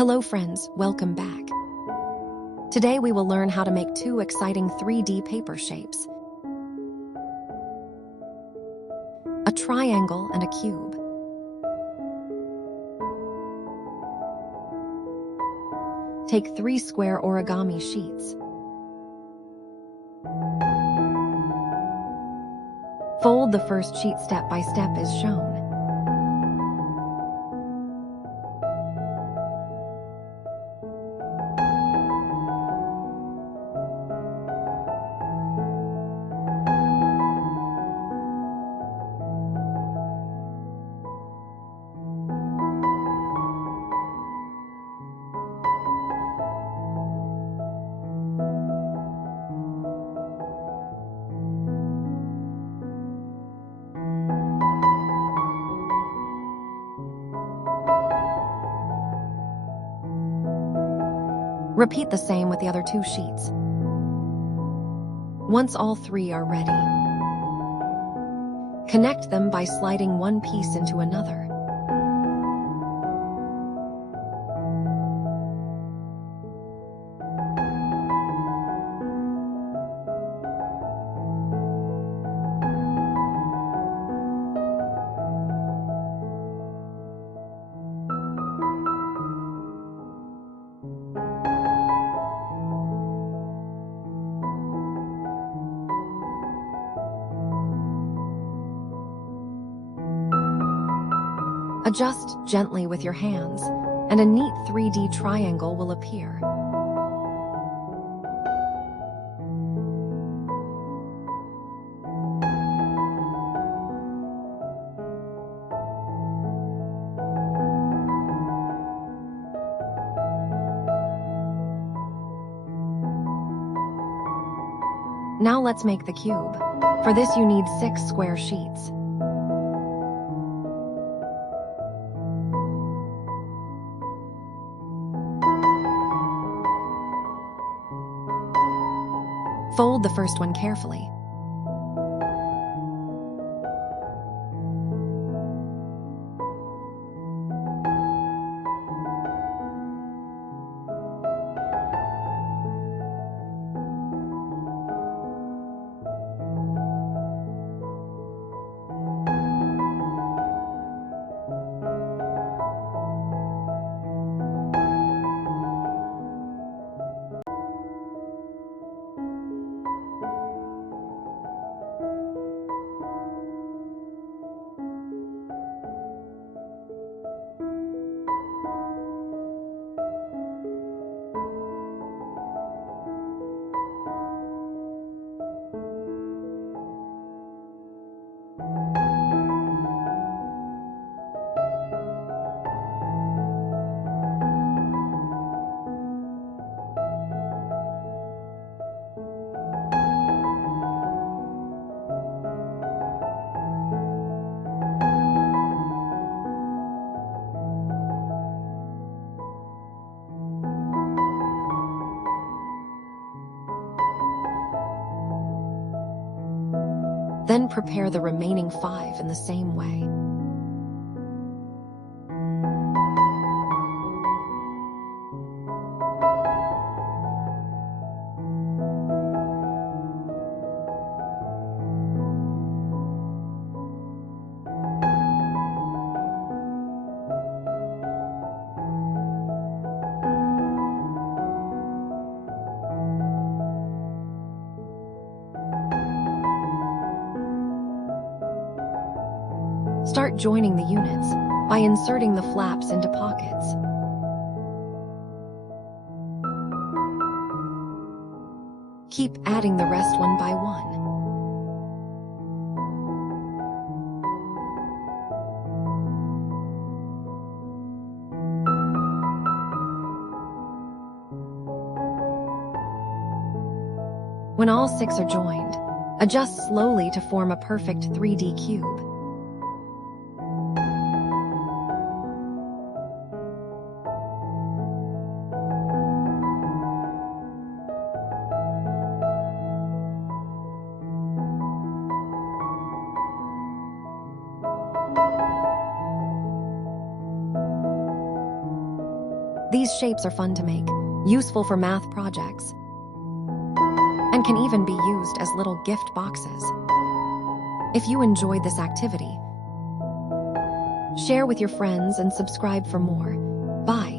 Hello friends, welcome back. Today we will learn how to make two exciting 3D paper shapes. A triangle and a cube. Take 3 square origami sheets. Fold the first sheet step by step as shown. Repeat the same with the other 2 sheets. Once all 3 are ready, connect them by sliding one piece into another. Adjust gently with your hands, and a neat 3D triangle will appear. Now let's make the cube. For this you need 6 square sheets. Fold the first one carefully. Then prepare the remaining 5 in the same way. Start joining the units by inserting the flaps into pockets. Keep adding the rest one by one. When all 6 are joined, adjust slowly to form a perfect 3D cube. These shapes are fun to make, useful for math projects, and can even be used as little gift boxes. If you enjoyed this activity, share with your friends and subscribe for more. Bye.